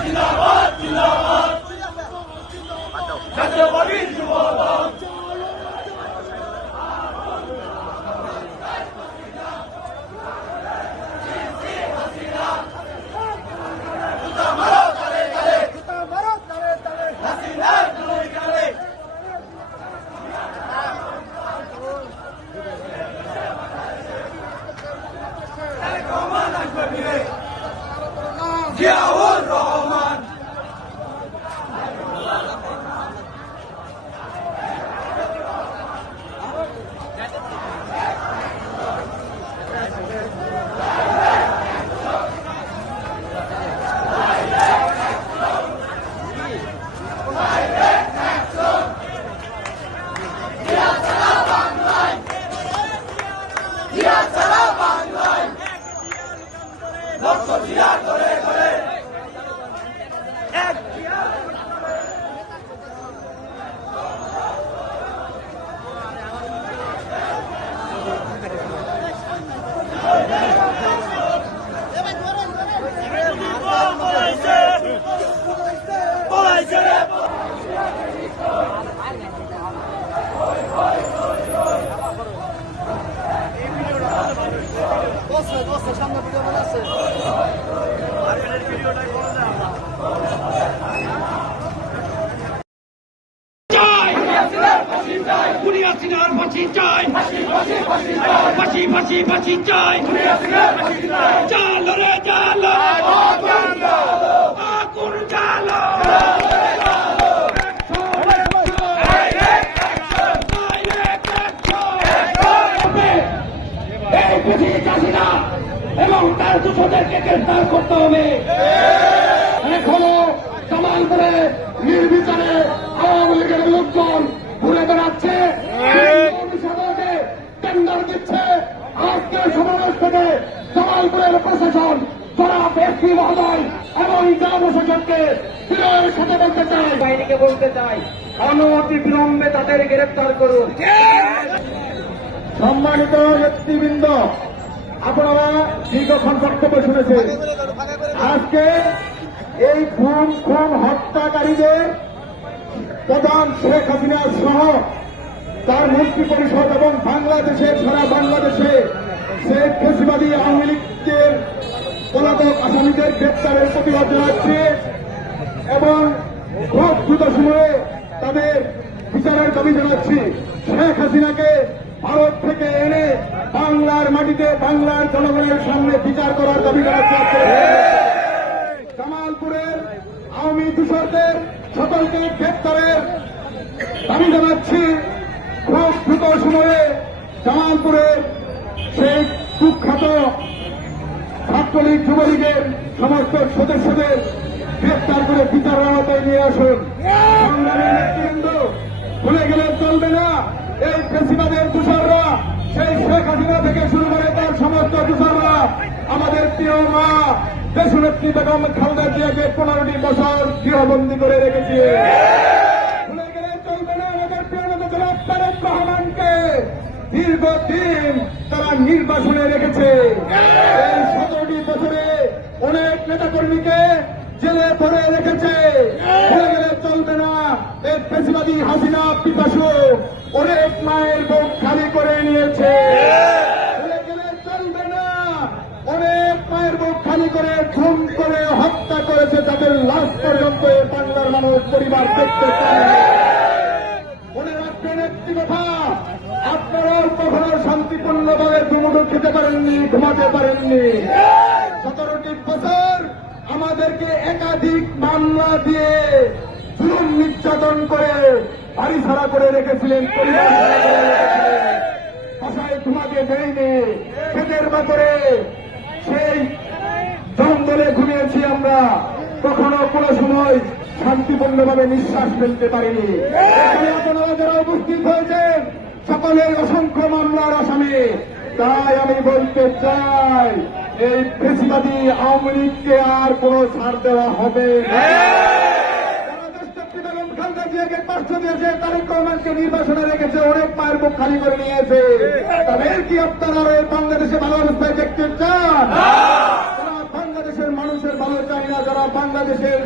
دلاوات دلاوات Bacin, bacin, bacin, bacin, bacin, bacin, bacin, bacin, bacin, bacin, bacin, bacin, bacin, bacin, এই বুঝিয়ে যাচ্ছি না। এবং তার দুশোদেরকে গ্রেফতার করতে হবে। এখনও কামালপুরে নির্বিচারে আওয়ামী লীগের লোকজন ঘুরে বেড়াচ্ছে। টেন্ডার দিচ্ছে। আজকের সমাবেশ থেকে কামালপুরের প্রশাসন যারা ব্যক্তি মহোদয় এবং জনপ্রশাসনকে বিনয়ের সাথে বলতে চাই বাহিনীকে বলতে চাই অনতি বিলম্বে তাদের গ্রেপ্তার করুন। সম্মানিত নেতৃবৃন্দ আপনারা দীর্ঘক্ষণ বক্তব্য শুনেছেন। আজকে এই খুন খুন হত্যাকারীদের প্রধান শেখ হাসিনা সহ তার মন্ত্রী পরিষদ এবং বাংলাদেশের সারা বাংলাদেশে শেখ ফেসিবাদী আওয়ামী লীগের পলাতক আসামিদের গ্রেপ্তারের প্রতিবাদ জানাচ্ছে এবং খুব দ্রুত সময়ে তাদের বিচারের দাবি জানাচ্ছি। শেখ হাসিনাকে ভারত থেকে এনে বাংলার মাটিতে বাংলার জনগণের সামনে বিচার করার দাবি জানাচ্ছি। জামালপুরের আওয়ামী দূষরদের সকলকে গ্রেপ্তারের দাবি জানাচ্ছি। খুব দ্রুত সময়ে জামালপুরের সেই কুখ্যাত ছাত্রলীগ যুবলীগের সমস্ত সদস্যদের গ্রেপ্তার করে বিচারের আওতায় নিয়ে আসুন। ভুলে গেলে চলবে না। এই প্রেসিডেন্টের তুষাররা সেই শেখ হাসিনা থেকে শুরু করে তার সমস্ত তুষাররা আমাদের প্রিয় মা, দেশনেত্রী বেগম খালেদা জিয়াকে পনেরোটি বছর গৃহবন্দী করে রেখেছে। দীর্ঘদিন তারা নির্বাসনে রেখেছে। এই সতেরোটি বছরে অনেক নেতাকর্মীকে জেলে ভরে রেখেছে। চলবে না এই পেশিবাদী হাসিনা পিপাসু অনেক মায়ের বুক খালি করে নিয়েছে। চলবে না। অনেক মায়ের বুক খালি করে খুন করে হত্যা করেছে তাদের লাশ পর্যন্ত এই বাংলার মানুষ পরিবার দেখতে চায় মনে রাখবেন একটি কথা আপনারাও কখনো শান্তিপূর্ণভাবে দুমুটো খেতে পারেননি ঘুমাতে পারেননি। সতেরোটি বছর আমাদেরকে একাধিক মামলা দিয়ে বাড়ি ছাড়া করে রেখেছিলেন, পরিবার রেখেছিলেন। দেয়নি, খেতের বাতরে সেই জঙ্গলে ঘুমিয়েছি আমরা। কখনো কোনো সময় শান্তিপূর্ণভাবে নিঃশ্বাস ফেলতে পারিনি। আপনারা যারা উপস্থিত হয়েছেন, সকলের অসংখ্য মামলার আসামি। তাই আমি বলতে চাই, এই বেশিবাদী আওয়ামী লীগকে আর কোনো ছাড় দেওয়া হবে না। যারা দেশনেত্রী বেগম খালেদা পাঁচশো দিয়েছে তারেক রহমানকে নির্বাচনে রেখেছে, অনেক মায়ের মুখ খালি করে নিয়েছে। তাদের কি আপনারা এই বাংলাদেশে ভালো অবস্থায় দেখতে চান? বাংলাদেশের মানুষের ভালো চায় না, যারা বাংলাদেশের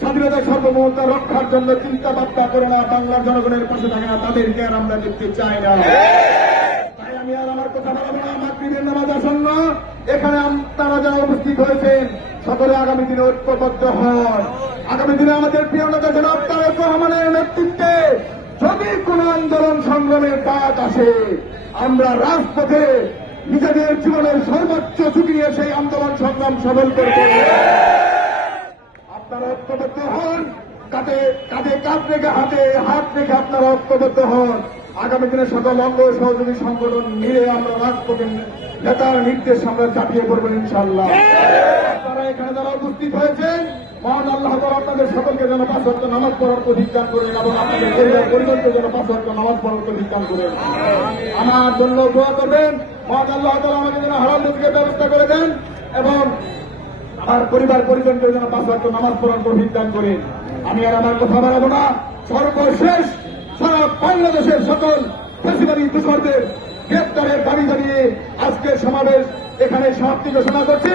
স্বাধীনতা সার্বভৌমতা রক্ষার জন্য চিন্তা ভাবনা করে না, বাংলার জনগণের পাশে থাকে না, তাদেরকে আর আমরা দেখতে চাই না। তাই আমি আর আমার কথা বলব না মাতৃদের নামাজ আসন্ন। এখানে তারা যারা উপস্থিত হয়েছেন সকলে আগামী দিনে ঐক্যবদ্ধ হন আগামী দিনে আমাদের প্রিয় নেতা জনাব তারেক রহমানের নেতৃত্বে যদি কোন আন্দোলন সংগ্রামের কাজ আসে, আমরা রাজপথে নিজেদের জীবনের সর্বোচ্চ ঝুঁকি নিয়ে সেই আন্দোলন সংগ্রাম সফল করব। আপনারা ঐক্যবদ্ধ হন, কাঁধে কাঁধে, কাঁধ রেখে হাতে, হাত রেখে আপনারা ঐক্যবদ্ধ হন। আগামী দিনে সকল অঙ্গ সহযোগী সংগঠন মিলে আমরা রাজপথে নেতার নির্দেশ আমরা চাপিয়ে পড়বেন ইনশাল্লাহ উপস্থিত হয়েছেন মহান আল্লাহ তাআলা আপনাদের সকলকে যেন পাঁচ নামাজ পড়ার পরিবার পরিবারকে যেন পাঁচ নামাজ পড়ার করেন। আমার জন্য দোয়া করবেন। মহান আল্লাহ তাআলা আমাকে যেন থেকে ব্যবস্থা করে দেন এবং আমার পরিবার পরিজনকে যেন পাঁচ নামাজ পড়ার করেন। আমি আর আমার কথা বাড়াবো না। সর্বশেষ সারা বাংলাদেশের সকল ফেসিবাদী দূষরদের গ্রেপ্তারের দাবি জানিয়ে আজকের সমাবেশ এখানে সমাপ্তি ঘোষণা করছে।